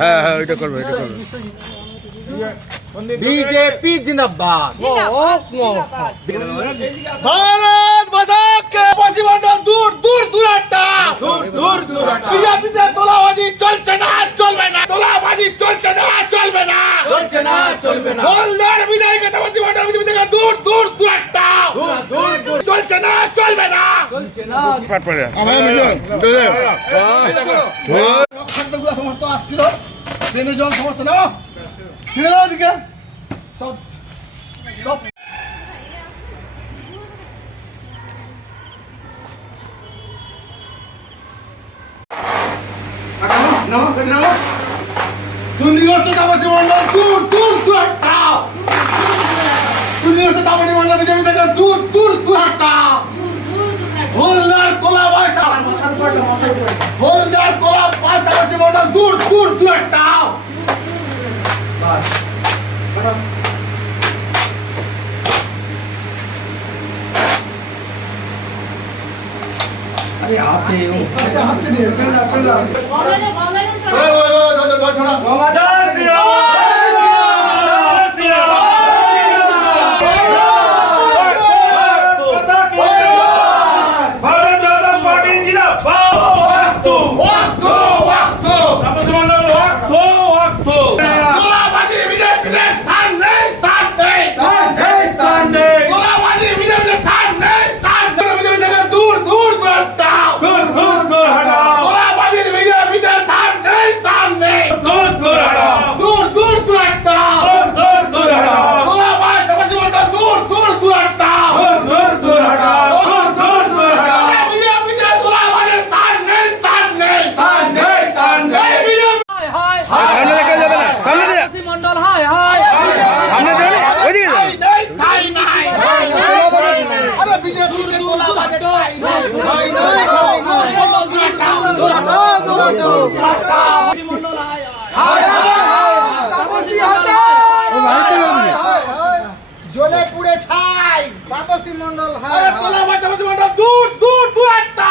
হ্যাঁ এটা করবে बीजेपी जिंदाबाद भारत माता के पश्चिमबंगाल दूर दूर दूर बीजेपी से तोलाबाजी चलছে না চলবে না तोलाबाजी চলছে না চলবে না হলদার বিদায়কে পশ্চিমবঙ্গের বিজেপি থেকে দূর দূর দূর চলছে না চলবে না ফাট পড়ে খাদ্যগুলো সমস্ত আসছিল ট্রেনে জল সমস্ত না ছেড়ে দাও দিকে সব সব দুর্নীতি তাপসী মন্ডল দূর দূর দূর হটাও দুর্নীতি তাপসী মন্ডল বিজেপি থেকে দূর দূর দূর হটাও হলদার তোলাবাজ তাপসী মন্ডল দূর দূর দূর হটাও अरे आप জলে পুড়ে ছাই তাপসী মন্ডল তাপসী মন্ডল দূর দূর দূর একটা